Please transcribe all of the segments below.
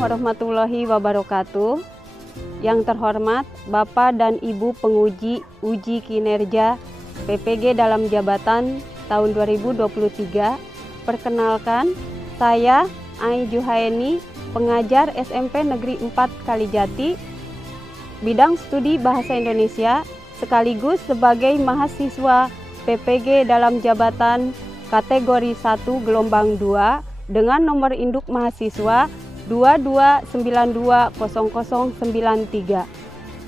warahmatullahi wabarakatuh. Yang terhormat Bapak dan Ibu penguji uji kinerja PPG dalam jabatan tahun 2023. Perkenalkan, saya Ai Juhaeni, pengajar SMP Negeri 4 Kalijati, bidang studi Bahasa Indonesia, sekaligus sebagai mahasiswa PPG dalam jabatan kategori 1 gelombang 2 dengan nomor induk mahasiswa 22920093.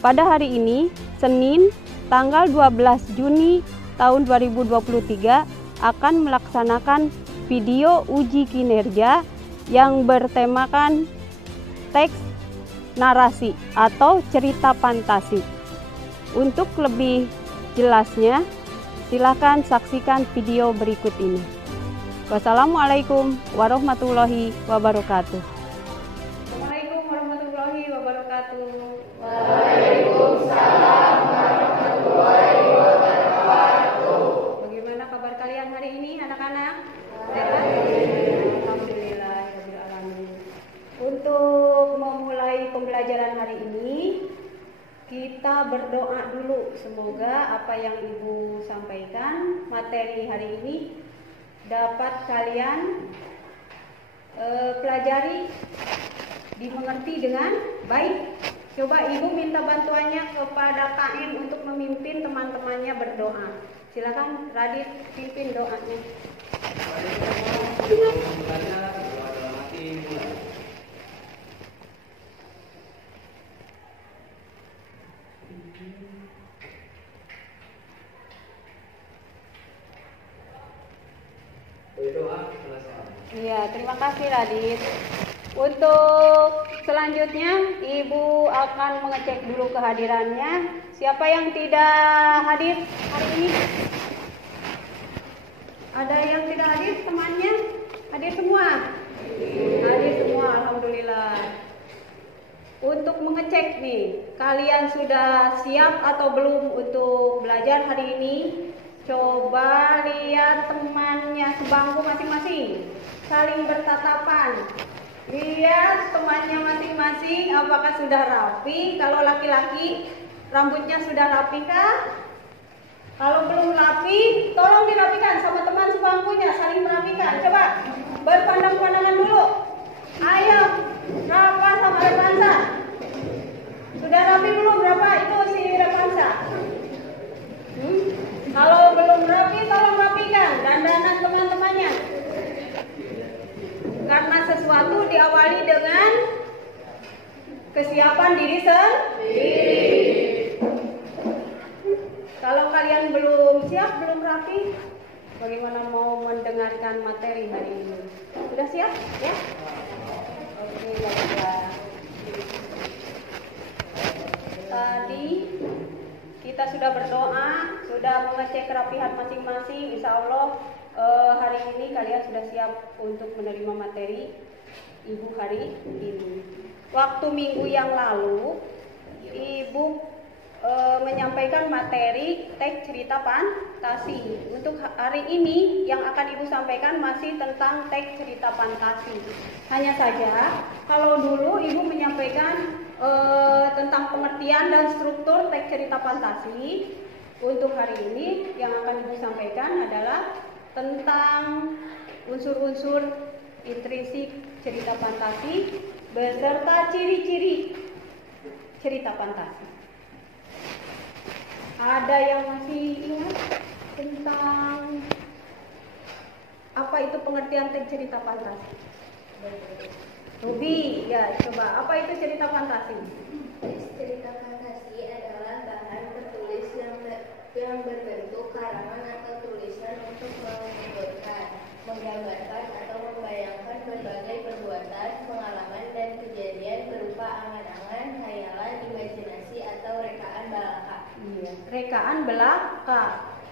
Pada hari ini, Senin, tanggal 12 Juni tahun 2023, akan melaksanakan video uji kinerja yang bertemakan teks narasi atau cerita fantasi. Untuk lebih jelasnya, silakan saksikan video berikut ini. Wassalamualaikum warahmatullahi wabarakatuh. Assalamualaikum warahmatullahi wabarakatuh. Waalaikumsalam warahmatullahi wabarakatuh. Bagaimana kabar kalian hari ini, anak-anak? Alhamdulillahirrahmanirrahim. Untuk memulai pembelajaran hari ini, kita berdoa dulu. Semoga apa yang Ibu sampaikan materi hari ini dapat kalian pelajari, dimengerti dengan baik. Coba Ibu minta bantuannya kepada KM untuk memimpin teman-temannya berdoa. Silakan Radit pimpin doanya. Iya, terima kasih Radit. Untuk selanjutnya, Ibu akan mengecek dulu kehadirannya. Siapa yang tidak hadir hari ini? Ada yang tidak hadir temannya? Hadir semua? Hadir semua, alhamdulillah. Untuk mengecek nih, kalian sudah siap atau belum untuk belajar hari ini? Coba lihat temannya sebangku masing-masing, saling bertatapan. Lihat temannya masing-masing apakah sudah rapi. Kalau laki-laki, rambutnya sudah rapi kah? Kalau belum rapi, tolong dirapikan sama teman sebangkunya, saling merapikan. Coba berpandang-pandangan dulu. Ayo, Rafa sama Revansa. Sudah rapi belum Rafa? Itu si Revansa. Kalau belum rapi, tolong rapikan dandanan teman-temannya. Karena sesuatu diawali dengan kesiapan diri sendiri. Kalau kalian belum siap, belum rapi, bagaimana mau mendengarkan materi hari ini? Sudah siap? Ya? Oke, baiklah. Tadi kita sudah berdoa, sudah mengecek kerapihan masing-masing. Insya Allah hari ini kalian sudah siap untuk menerima materi Ibu hari ini. Waktu minggu yang lalu, Ibu menyampaikan materi teks cerita fantasi. Untuk hari ini yang akan Ibu sampaikan masih tentang teks cerita fantasi. Hanya saja, kalau dulu Ibu menyampaikan tentang pengertian dan struktur teks cerita fantasi, untuk hari ini yang akan Ibu sampaikan adalah tentang unsur-unsur intrinsik cerita fantasi beserta ciri-ciri cerita fantasi. Ada yang masih ingat tentang apa itu pengertian teks cerita fantasi? Ruby, ya coba, apa itu cerita fantasi? Cerita fantasi adalah bahan tertulis yang berbentuk karangan atau tulisan untuk menunjukkan, menggambarkan atau membayangkan berbagai perbuatan, pengalaman dan kejadian berupa angan-angan, khayalan, imajinasi atau rekaan belaka. Iya, rekaan belaka.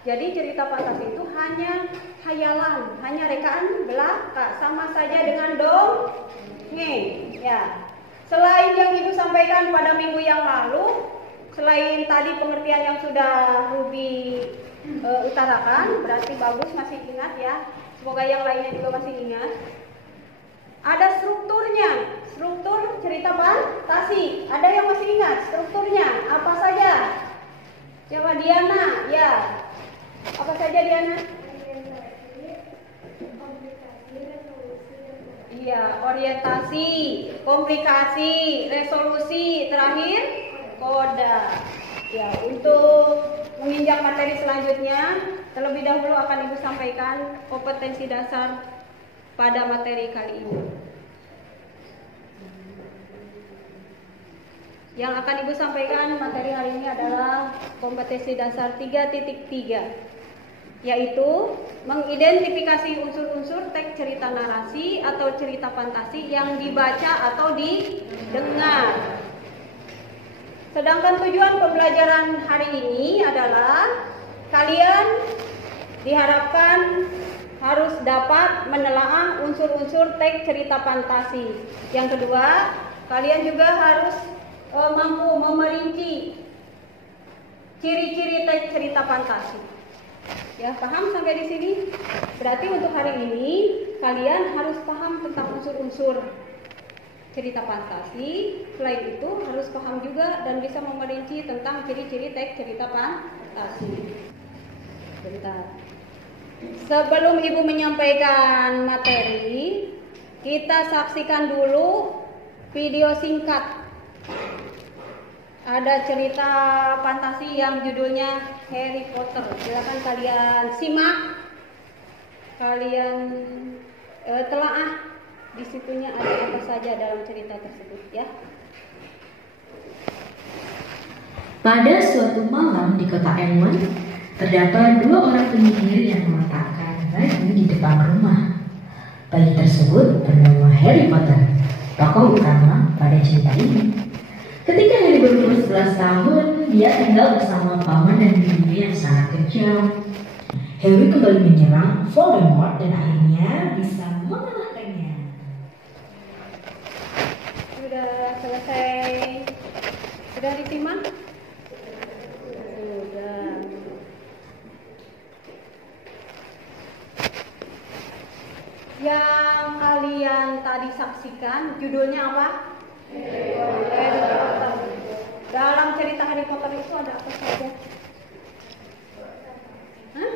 Jadi cerita fantasi itu hanya khayalan, hanya rekaan belaka, sama saja dengan dongeng. Ya. Selain yang Ibu sampaikan pada minggu yang lalu, selain tadi pengertian yang sudah Ruby utarakan, berarti bagus masih ingat ya. Semoga yang lainnya juga masih ingat. Ada strukturnya, struktur cerita fantasi. Ada yang masih ingat strukturnya? Apa saja? Coba Diana, ya. Apa saja Diana? Iya, orientasi, komplikasi, resolusi, terakhir koda. Ya, untuk menginjak materi selanjutnya, terlebih dahulu akan Ibu sampaikan kompetensi dasar pada materi kali ini. Yang akan Ibu sampaikan materi hari ini adalah kompetensi dasar 3.3, yaitu mengidentifikasi unsur-unsur teks cerita narasi atau cerita fantasi yang dibaca atau didengar. Sedangkan tujuan pembelajaran hari ini adalah kalian diharapkan harus dapat menelaah unsur-unsur teks cerita fantasi. Yang kedua, kalian juga harus mampu memerinci ciri-ciri teks cerita fantasi. Ya, paham sampai di sini? Berarti untuk hari ini kalian harus paham tentang unsur-unsur cerita fantasi. Selain itu harus paham juga dan bisa memerinci tentang ciri-ciri teks cerita fantasi. Bentar. Sebelum Ibu menyampaikan materi, kita saksikan dulu video singkat. Ada cerita fantasi yang judulnya Harry Potter. Silakan kalian simak, kalian telaah di situnya ada apa saja dalam cerita tersebut, ya. Pada suatu malam di kota Elmont, terdapat dua orang penyihir yang meletakkan baju di depan rumah. Bayi tersebut bernama Harry Potter, tokoh utama pada cerita ini. Ketika Harry berumur 11 tahun, dia tinggal bersama paman dan bibinya yang sangat kejam. Harry kembali menyerang Voldemort dan akhirnya bisa mengalahkannya. Sudah selesai? Sudah disimak? Sudah. Yang kalian tadi saksikan judulnya apa? Harry Potter. Dalam cerita Harry Potter itu ada apa saja? Hah?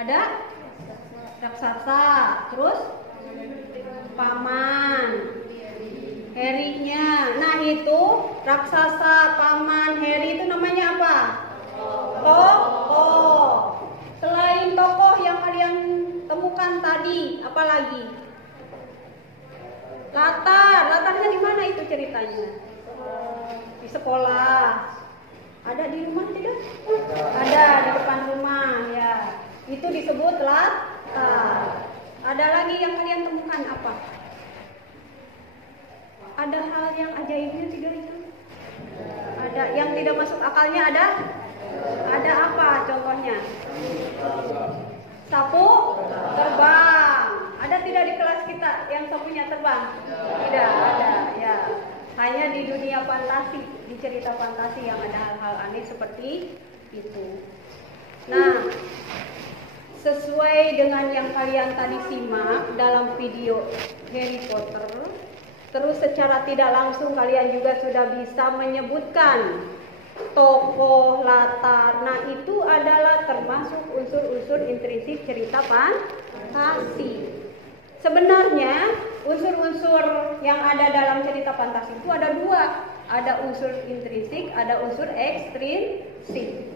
Ada raksasa, terus paman, Harry-nya. Nah itu raksasa, paman, Harry itu namanya apa? Tokoh. Selain tokoh yang kalian temukan tadi, apa lagi? Latarnya di mana itu ceritanya? Di sekolah. Ada di rumah tidak? Ada di depan rumah, ya. Itu disebut latar. Ada lagi yang kalian temukan apa? Ada hal yang ajaibnya tidak itu? Ada yang tidak masuk akalnya ada? Ada apa contohnya? Sapu terbang. Ada tidak di kelas kita yang sapunya terbang? Tidak ada, ya. Hanya di dunia fantasi, di cerita fantasi yang ada hal-hal aneh seperti itu. Nah, sesuai dengan yang kalian tadi simak dalam video Harry Potter, terus secara tidak langsung kalian juga sudah bisa menyebutkan tokoh, latar. Nah, itu adalah termasuk unsur-unsur intrinsik cerita fantasi. Sebenarnya unsur-unsur yang ada dalam cerita fantasi itu ada dua. Ada unsur intrinsik, ada unsur ekstrinsik.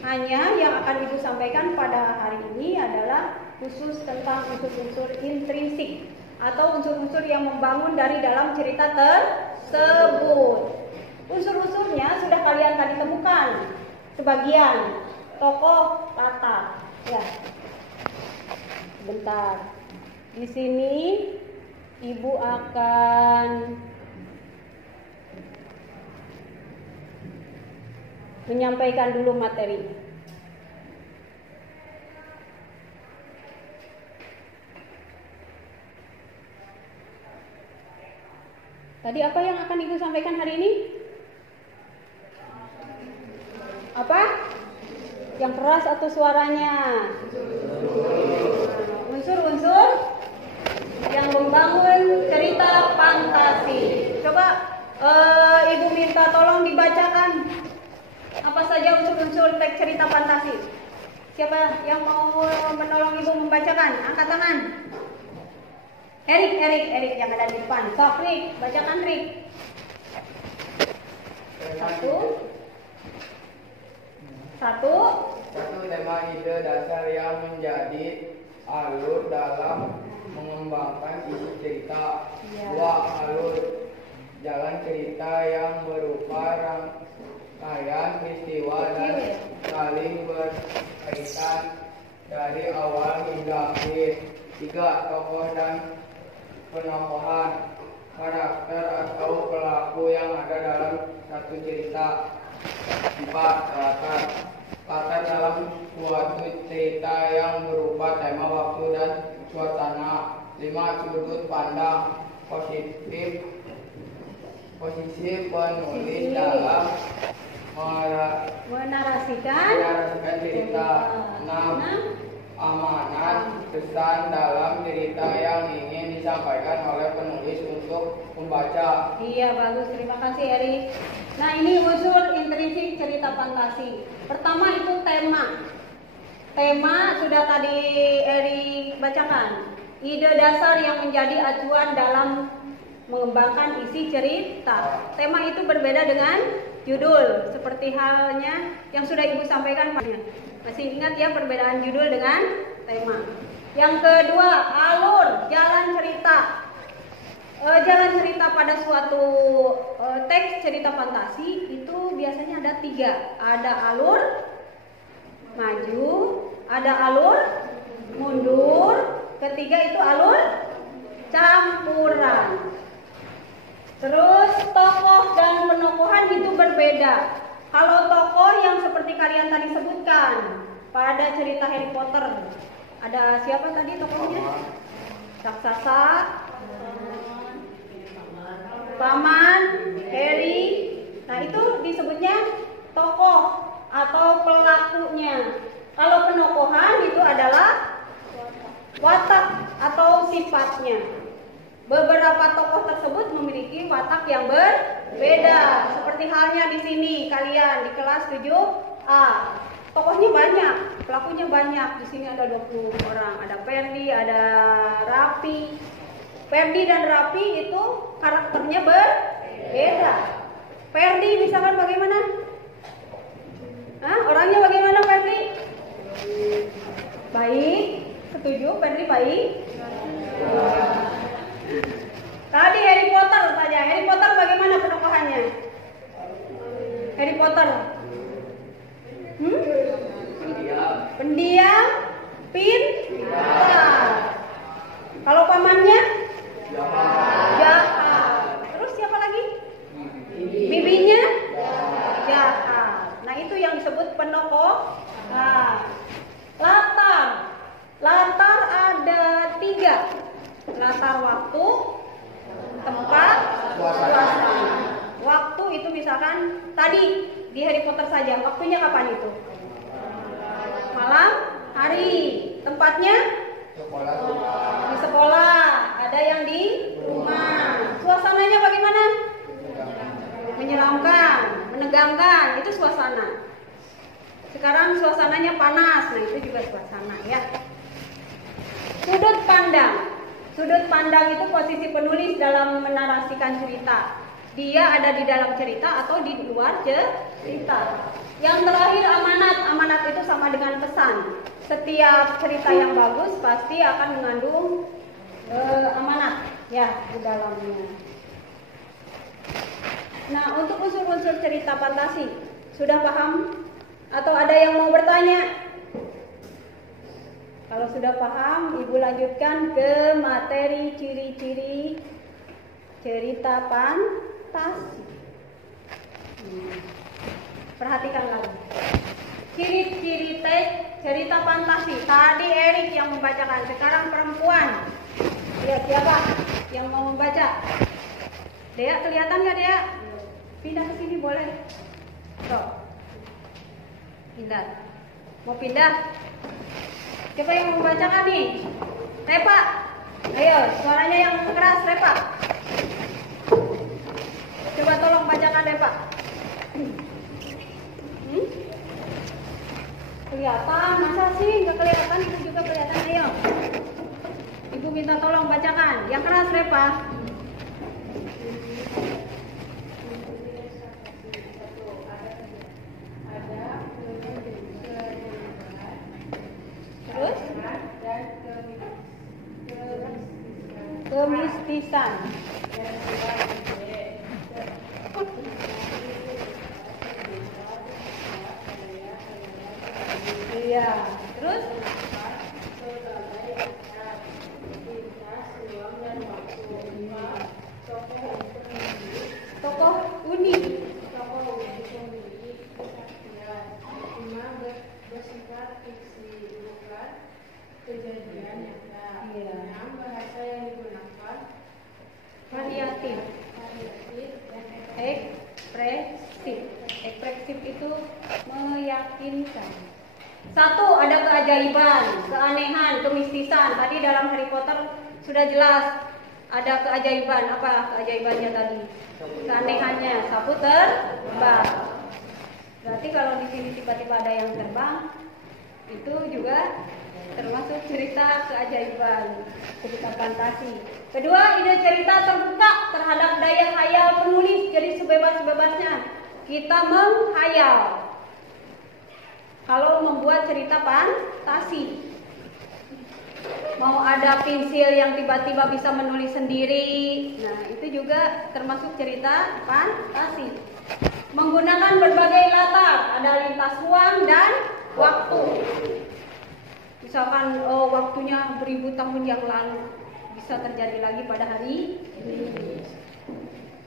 Hanya yang akan Ibu sampaikan pada hari ini adalah khusus tentang unsur-unsur intrinsik atau unsur-unsur yang membangun dari dalam cerita tersebut. Unsur-unsurnya sudah kalian tadi temukan. Sebagian tokoh, latar. Ya. Bentar. Di sini Ibu akan menyampaikan dulu materi. Tadi apa yang akan Ibu sampaikan hari ini? Apa? Yang keras atau suaranya? Unsur-unsur yang membangun cerita Siapa yang mau menolong ibu membacakan? Angkat tangan. Erik yang ada di depan. Sok, Rik, bacakan Rik. Satu. Tema ide dasar yang menjadi alur dalam mengembangkan isi cerita. Dua, alur jalan cerita yang berupa rangkaian peristiwa dan saling berkaitan dari awal hingga akhir. Tiga, tokoh dan penokohan, karakter atau pelaku yang ada dalam satu cerita. Empat, latar dalam suatu cerita yang berupa tema, waktu, dan suasana. Lima, sudut pandang, posisi penulis dalam menarasikan cerita. Enam, amanat pesan dalam cerita yang ingin disampaikan oleh penulis untuk membaca. Iya, bagus, terima kasih Eri. Nah, ini unsur intrinsik cerita fantasi. Pertama itu tema. Tema sudah tadi Eri bacakan. Ide dasar yang menjadi acuan dalam mengembangkan isi cerita. Tema itu berbeda dengan judul, seperti halnya yang sudah Ibu sampaikan. Masih ingat ya perbedaan judul dengan tema. Yang kedua, alur, jalan cerita. Jalan cerita pada suatu teks cerita fantasi itu biasanya ada tiga. Ada alur maju, ada alur mundur, ketiga itu alur campuran. Terus tokoh dan penokohan itu berbeda. Kalau tokoh yang seperti kalian tadi sebutkan pada cerita Harry Potter, ada siapa tadi tokohnya? Raksasa, Paman, Harry. Nah, itu disebutnya tokoh atau pelakunya. Kalau penokohan itu adalah watak atau sifatnya. Beberapa tokoh tersebut memiliki watak yang berbeda. Seperti halnya di sini kalian di kelas 7A. Tokohnya banyak, pelakunya banyak. Di sini ada 20 orang. Ada Ferdi, ada Raffi. Ferdi dan Raffi itu karakternya berbeda. Ferdi misalkan bagaimana? Orangnya bagaimana Ferdi? Baik, setuju. Ferdi baik. Tadi Harry Potter saja. Harry Potter bagaimana penokohannya? Harry Potter. Pendiam, pintar. Kalau pamannya? Jahat. Terus siapa lagi? Bibinya? Jahat. Nah, itu yang disebut penokoh. Latar ada 3. Latar waktu, tempat, suasana. Waktu itu misalkan tadi di Harry Potter saja, waktunya kapan itu? Malam, hari. Tempatnya? Di sekolah. Ada yang di rumah. Suasananya bagaimana? Menyeramkan, menegangkan, itu suasana. Sekarang suasananya panas, nah itu juga suasana ya. Sudut pandang. Sudut pandang itu posisi penulis dalam menarasikan cerita. Dia ada di dalam cerita atau di luar cerita. Yang terakhir amanat. Amanat itu sama dengan pesan. Setiap cerita yang bagus pasti akan mengandung amanat ya di dalamnya. Nah, untuk unsur-unsur cerita fantasi sudah paham? Atau ada yang mau bertanya? Kalau sudah paham, Ibu lanjutkan ke materi ciri-ciri cerita fantasi. Perhatikan lagi. Ciri-ciri teks cerita fantasi. Tadi Erik yang membacakan, sekarang perempuan. Lihat siapa yang mau membaca? Dea, kelihatan nggak Dea? Pindah ke sini boleh. Tuh. Pindah. Mau pindah? Siapa yang mau membacakan nih? Repa. Ayo, suaranya yang keras Repa. Coba tolong bacakan Repa. kelihatan, masa sih nggak kelihatan? Itu juga kelihatan. Ayo, Ibu minta tolong bacakan. Yang keras, Repa. Terus? Kemistisan. Iya. Terus? Tokoh unik. Bersifat fiksi, bukan kejadian nyata. Iya. Bahasa yang digunakan Variatif. Ekspresif. Ekspresif itu meyakinkan. Satu, ada keajaiban, keanehan, kemistisan. Tadi dalam Harry Potter sudah jelas ada keajaiban. Apa keajaibannya tadi? Keanehannya, sapu terbang. Berarti kalau di sini tiba-tiba ada yang terbang, itu juga termasuk cerita keajaiban, cerita fantasi. Kedua, ide cerita terbuka terhadap daya khayal penulis, jadi sebebas-bebasnya kita menghayal. Kalau membuat cerita fantasi, mau ada pensil yang tiba-tiba bisa menulis sendiri, nah itu juga termasuk cerita fantasi. Menggunakan berbagai latar, ada lintas ruang dan waktu. Misalkan waktunya beribu tahun yang lalu, bisa terjadi lagi pada hari ini.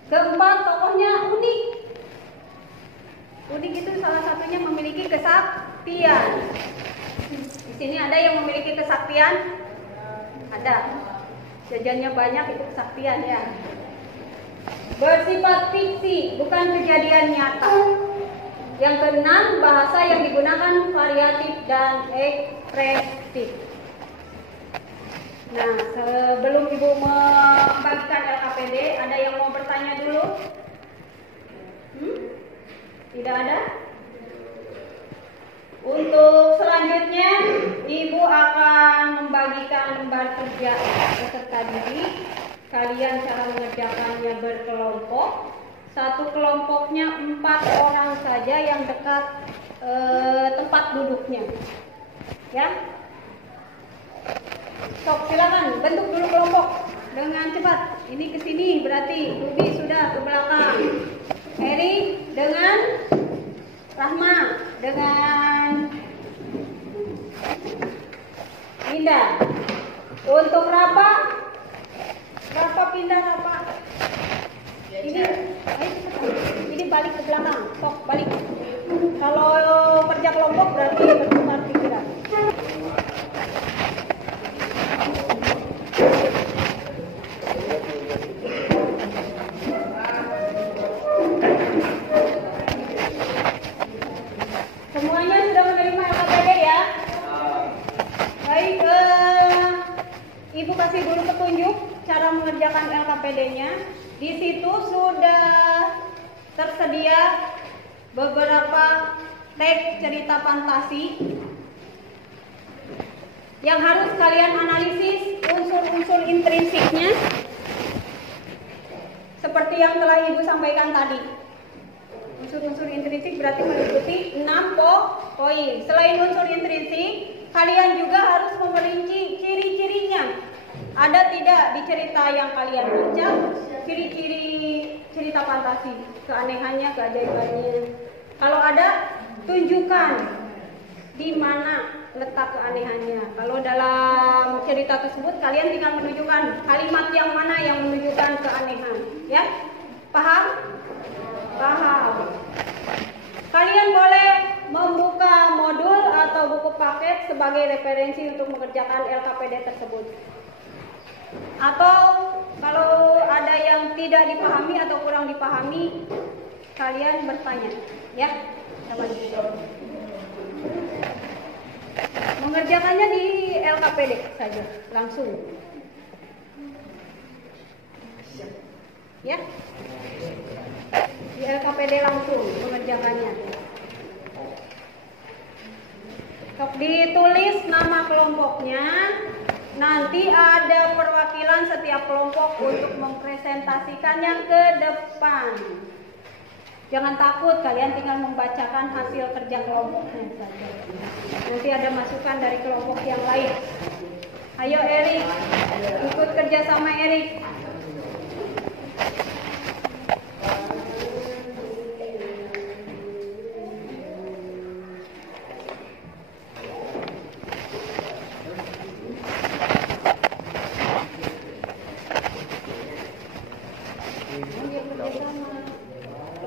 Keempat, tokohnya unik. Unik itu salah satunya memiliki kesaktian. Di sini ada yang memiliki kesaktian? Ada. Jajannya banyak itu kesaktian ya. Bersifat fiksi, bukan kejadian nyata. Yang keenam, bahasa yang digunakan variatif dan ekspresif. Nah, sebelum Ibu membagikan LKPD, ada yang mau bertanya dulu? Tidak ada? Untuk selanjutnya, Ibu akan membagikan lembar kerja peserta didik. Kalian cara mengerjakannya berkelompok. Satu kelompoknya 4 orang saja yang dekat tempat duduknya. Ya. Sok, silakan bentuk dulu kelompok dengan cepat. Ini ke sini berarti Ruby sudah ke belakang. Eri dengan Rahma dengan Indah. Untuk Rafa pindah Rafa. Ini balik ke belakang. Sok balik. Kalau kerja kelompok berarti bertukar pikiran. Semuanya sudah menerima LKPD ya? Baik, Ibu kasih dulu petunjuk cara mengerjakan LKPD-nya. Di situ sudah tersedia beberapa teks cerita fantasi yang harus kalian analisis unsur-unsur intrinsiknya seperti yang telah Ibu sampaikan tadi. Unsur-unsur intrinsik berarti meliputi 6 poin. Selain unsur intrinsik, kalian juga harus memerinci ciri-cirinya. Ada tidak di cerita yang kalian baca ciri-ciri cerita fantasi, keanehannya, keajaibannya? Kalau ada, tunjukkan di mana letak keanehannya. Kalau dalam cerita tersebut kalian tinggal menunjukkan kalimat yang mana yang menunjukkan keanehan, ya? Paham? Paham. Kalian boleh membuka modul atau buku paket sebagai referensi untuk mengerjakan LKPD tersebut. Atau kalau ada yang tidak dipahami atau kurang dipahami, kalian bertanya, ya. Mengerjakannya di LKPD saja, langsung. Ya. Di LKPD langsung mengerjakannya. Ditulis nama kelompoknya. Nanti ada perwakilan setiap kelompok untuk mempresentasikannya ke depan. Jangan takut, kalian tinggal membacakan hasil kerja kelompoknya saja. Nanti ada masukan dari kelompok yang lain. Ayo Erik, ikut kerja sama Erik.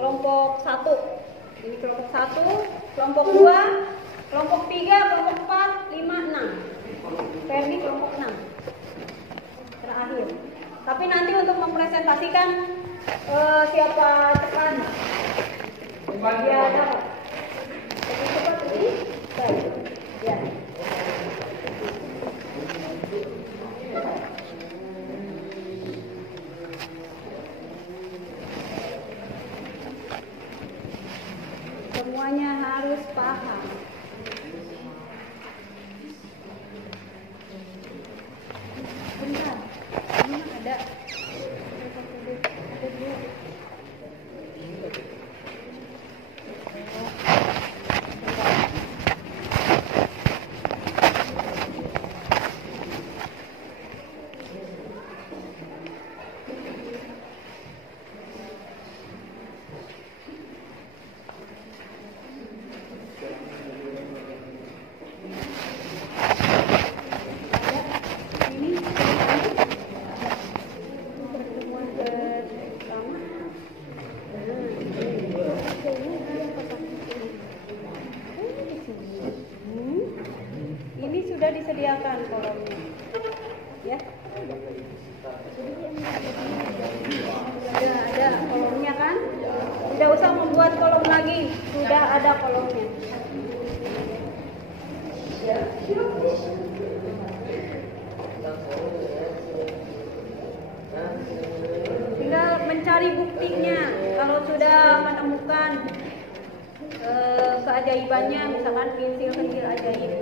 Kelompok 1, ini kelompok 1, kelompok 2, kelompok 3, kelompok 4, 5, 6. Ferdi kelompok 6 terakhir. Tapi nanti untuk mempresentasikan siapa cepat dia dapat. Lebih cepat lebih baik. Ya. Semuanya harus paham. Bentar, ini ada dua. Ini sudah disediakan kolomnya, ya. Ada kolomnya kan? Tidak usah membuat kolom lagi, sudah ada kolomnya. Tinggal mencari buktinya. Kalau sudah menemukan keajaibannya, misalkan pensil kecil ajaib,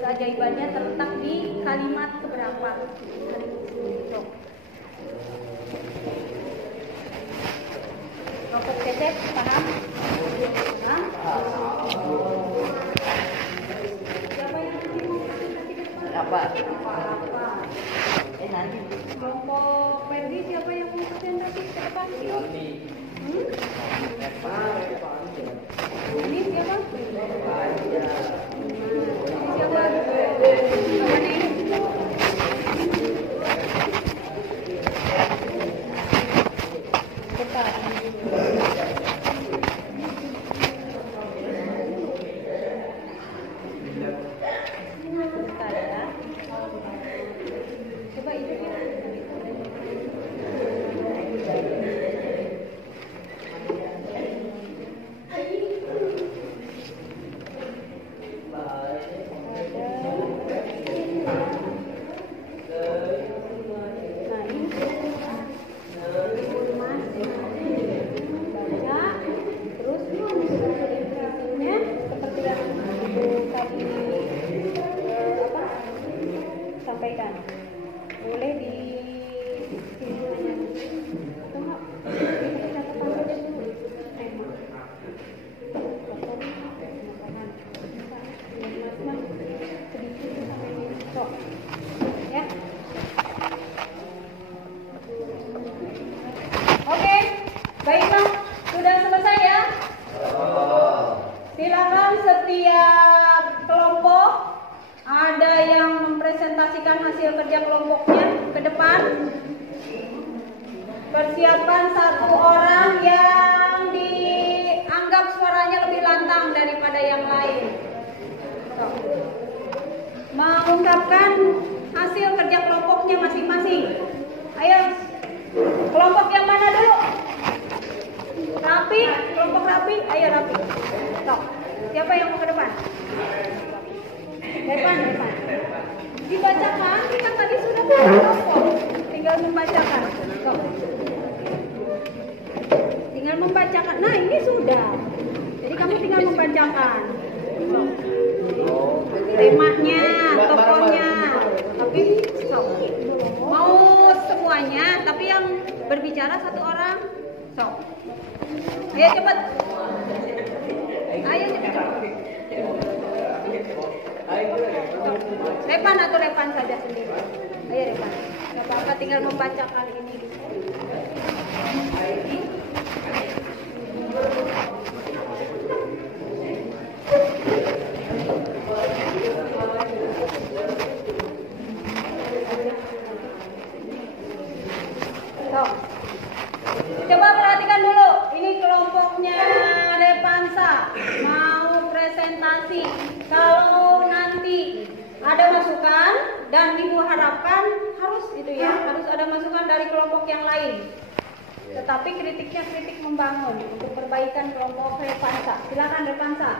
keajaibannya terletak di kalimat keberapa. Kelompok Cecep paham? Hah? Siapa yang mau presentasi ke depan? Apa? Nanti. Kelompok Ferdi siapa yang mau presentasi ke depan? Ini siapa? Siapa? Coba itu sampaikan. Boleh di ya. Oke, baiklah, sudah selesai ya. Silakan setiap kelompok ada yang mempresentasikan hasil kerja kelompoknya ke depan. Persiapan satu orang yang dianggap suaranya lebih lantang daripada yang lain. Mengungkapkan hasil kerja kelompoknya masing-masing. Ayo, kelompok yang mana dulu? Rapi, kelompok Rapi. Ayo Rapi. Stop. Siapa yang mau ke depan? Depan. Dibacakan, kita tadi sudah kelompok. Tinggal membacakan. Stop. Tinggal membacakan. Nah, ini sudah. Jadi kamu tinggal membacakan. Stop. temanya, tokohnya. Tapi sok. Mau semuanya, tapi yang berbicara satu orang. Sok. Ayo cepet. Ayo cepet. Repan atau Repan saja sendiri. Ayo Repan. Gak apa-apa, tinggal membaca kali ini. So, coba perhatikan dulu. Ini kelompoknya Repansa mau presentasi. Kalau nanti ada masukan dan Ibu harapkan harus itu ya, harus ada masukan dari kelompok yang lain. Tetapi kritiknya kritik membangun untuk perbaikan kelompok Repansa. Silakan Repansa.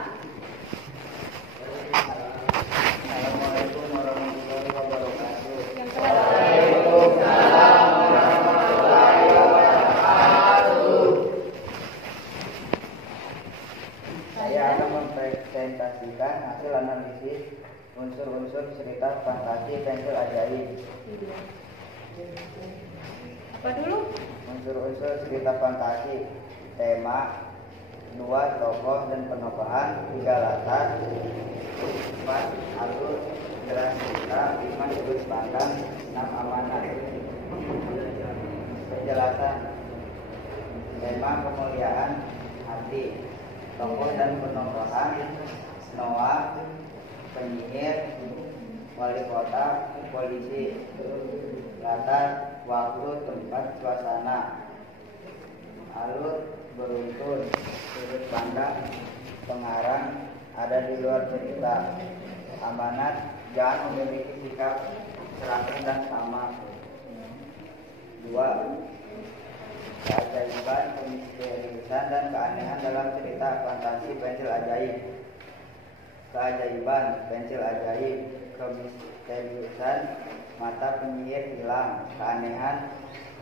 Assalamualaikum warahmatullahi wabarakatuh. Yang keras. Saya akan mempresentasikan hasil analisis unsur-unsur cerita fantasi pensil ajaib. Apa dulu? Unsur-unsur cerita fantasi, tema, 2 tokoh dan penokohan, 3 latar, 4 alur, jelas cerita, 5 sudut pandang, 6 amanat. Penjelasan tema kemuliaan hati, tokoh dan penokohan, Noah, penyihir, wali kota, polisi. Latar, waktu, tempat, suasana. Alur, beruntun. Sudut pandang, pengarang, ada di luar cerita. Amanat, jangan memiliki sikap serakah dan sama. 2. Keajaiban, kemisteriusan dan keanehan dalam cerita fantasi pensil ajaib. Keajaiban, pensil ajaib. Kemisteriusan, mata penyihir hilang. Keanehan,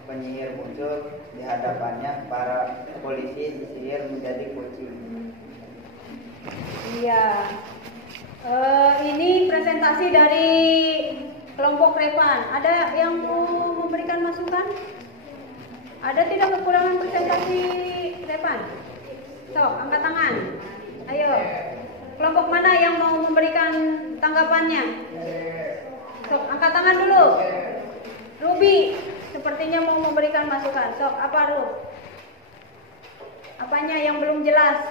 penyihir muncul di hadapannya para polisi, sihir menjadi kucing. Iya. Ini presentasi dari kelompok Repan. Ada yang mau memberikan masukan? Ada tidak kekurangan presentasi Repan? So, angkat tangan. Ayo. Kelompok mana yang mau memberikan tanggapannya? So, angkat tangan dulu. Ruby, sepertinya mau memberikan masukan. So, apa Rub? Apanya yang belum jelas?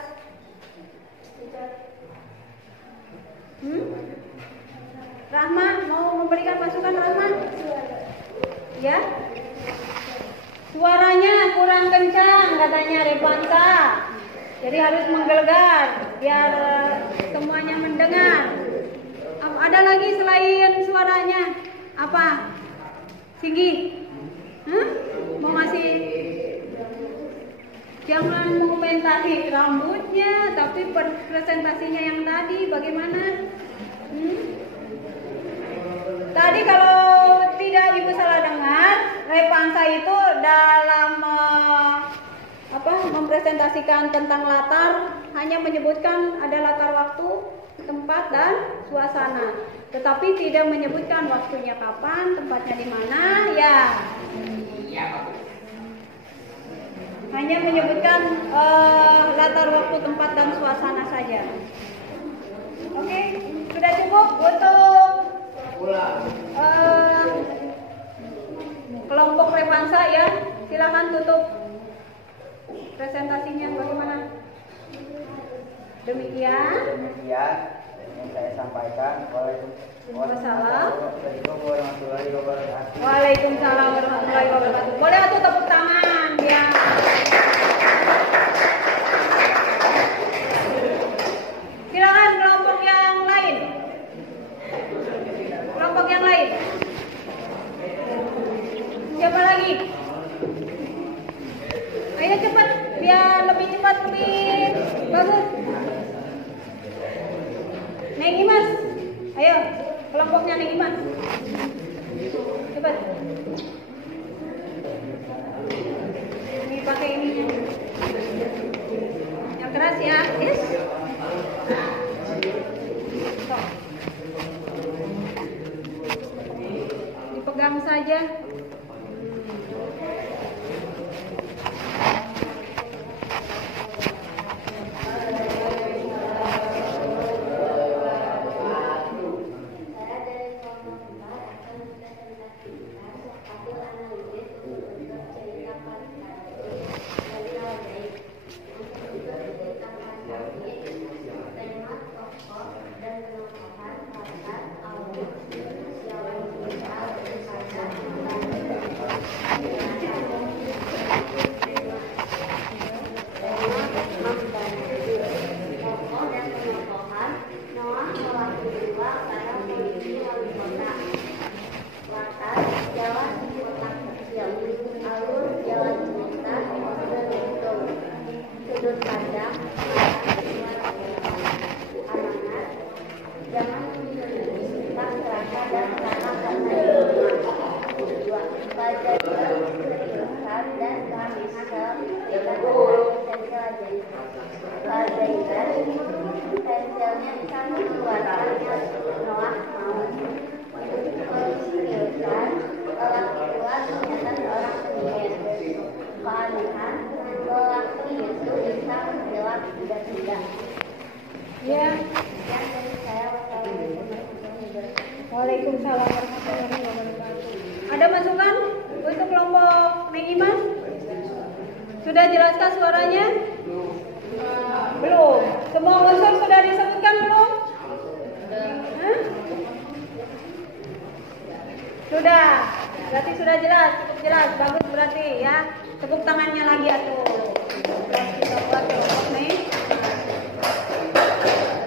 Rahma mau memberikan masukan, Rahma? Ya? Suaranya kurang kencang katanya Repansa. Jadi harus menggelegar biar semuanya mendengar. Ada lagi selain suaranya? Apa? Singgi? Mau ngasih? Jangan mengomentari rambutnya, tapi presentasinya yang tadi bagaimana? Tadi kalau tidak Ibu salah dengar, Repansa itu dalam mempresentasikan tentang latar hanya menyebutkan ada latar waktu, tempat dan suasana, tetapi tidak menyebutkan waktunya kapan, tempatnya di mana, ya. Hanya menyebutkan latar waktu, tempat dan suasana saja. Oke, sudah cukup untuk kelompok Repansa ya. Silakan tutup presentasinya bagaimana? Demikian yang saya sampaikan. Waalaikumsalam warahmatullahi wabarakatuh. Waalaikumsalam warahmatullahi wabarakatuh. Boleh atuh tepuk tangan ya. Silakan kelompok yang lain. Kelompok yang lain. Siapa lagi? Ayo cepat, biar lebih cepat, lebih bagus. Neng Imas, ayo kelompoknya Neng Imas, cepat. Ini pakai ini, yang keras ya, yes. So. kamu saja. Waalaikumsalam warahmatullahi wabarakatuh. Ada masukan untuk kelompok Neng Iman? Sudah jelaskah suaranya? Belum. Semua unsur sudah disebutkan belum? Hah? Sudah. Berarti sudah jelas, cukup jelas, bagus berarti ya. Tepuk tangannya lagi atuh. Kita buat kelompok nih.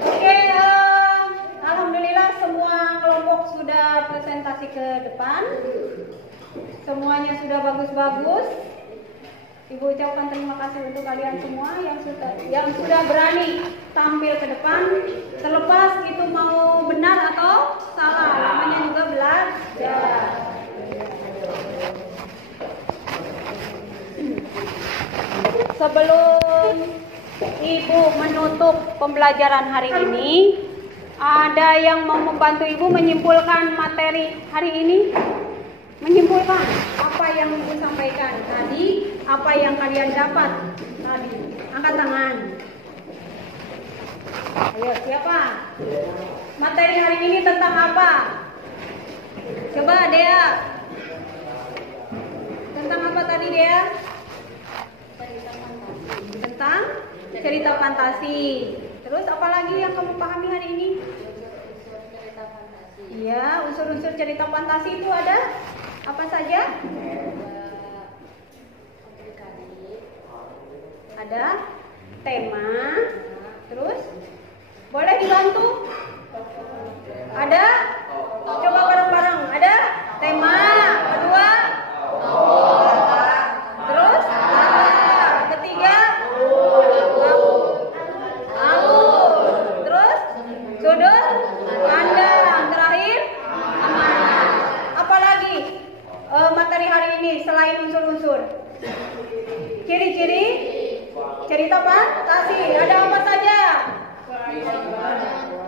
Oke, alhamdulillah semua kelompok sudah presentasi ke depan. Semuanya sudah bagus-bagus. Ibu ucapkan terima kasih untuk kalian semua yang sudah berani tampil ke depan. Terlepas itu mau benar atau salah, namanya juga belajar. Sebelum Ibu menutup pembelajaran hari ini, ada yang mau membantu Ibu menyimpulkan materi hari ini? Menyimpulkan apa yang Ibu sampaikan tadi, apa yang kalian dapat tadi. Angkat tangan. Ayo, siapa? Materi hari ini tentang apa? Coba Dea. Tentang apa tadi Dea? Tentang cerita fantasi. Terus apa lagi yang kamu pahami hari ini? Iya, unsur-unsur cerita fantasi itu ada apa saja? Ada tema. Terus boleh dibantu? Ada? Coba bareng-bareng. Ada tema. Kedua? Terus? Ketiga? Alur. Terus? Sudut pandang. Terakhir? Apalagi materi hari ini selain unsur-unsur? Ciri-ciri cerita fantasi. Ada apa saja?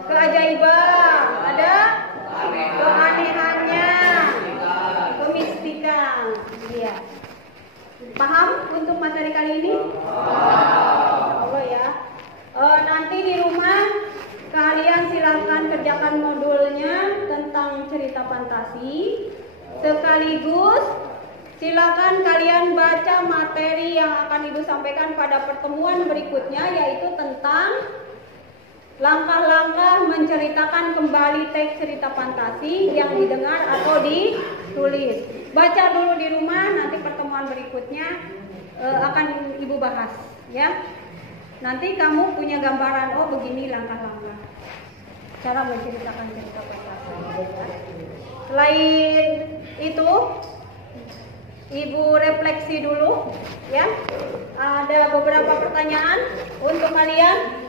Keajaiban. Ada keanehannya, kemistikan. Iya. Paham untuk materi kali ini? Allah ya. Nanti di rumah kalian silahkan kerjakan modulnya tentang cerita fantasi. Sekaligus silakan kalian baca materi yang akan Ibu sampaikan pada pertemuan berikutnya, yaitu tentang langkah-langkah menceritakan kembali teks cerita fantasi yang didengar atau ditulis. Baca dulu di rumah, nanti pertemuan berikutnya akan Ibu bahas ya. Nanti kamu punya gambaran, oh begini langkah-langkah cara menceritakan cerita fantasi. Selain itu, Ibu refleksi dulu ya. Ada beberapa pertanyaan untuk kalian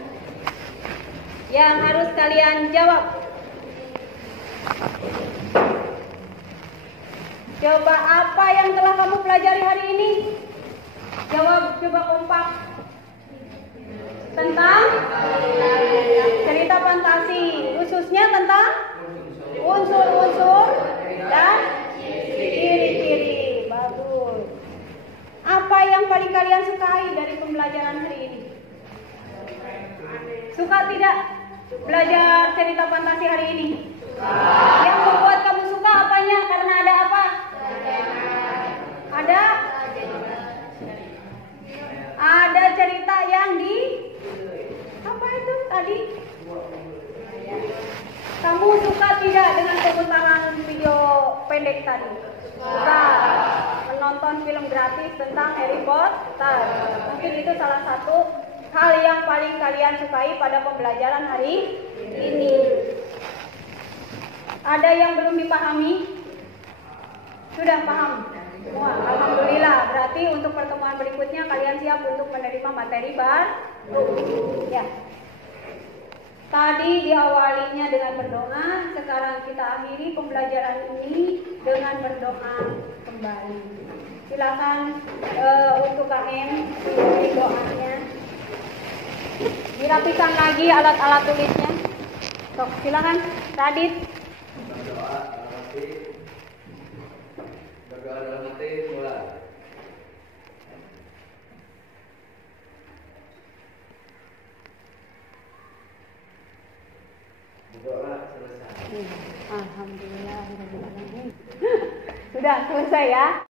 yang harus kalian jawab. Coba apa yang telah kamu pelajari hari ini? Jawab coba kompak. Tentang cerita fantasi, khususnya tentang unsur-unsur dan tidak belajar cerita fantasi hari ini? Yang membuat kamu suka apanya? Karena ada apa? Ada cerita yang di apa itu tadi? Kamu suka tidak dengan pemutaran video pendek tadi? Suka. Menonton film gratis tentang Harry Potter. Mungkin itu salah satu hal yang paling kalian sukai pada pembelajaran hari ini. Ada yang belum dipahami? Sudah paham? Wah, alhamdulillah. Berarti untuk pertemuan berikutnya kalian siap untuk menerima materi baru. Ya. Tadi diawalinya dengan berdoa, sekarang kita akhiri pembelajaran ini dengan berdoa kembali. Silakan untuk KM diberi doanya. Dirapikan lagi alat-alat tulisnya. Sok, silakan Radit. Berdoa dalam hati mulai. Berdoa selesai. Alhamdulillah. Sudah selesai ya.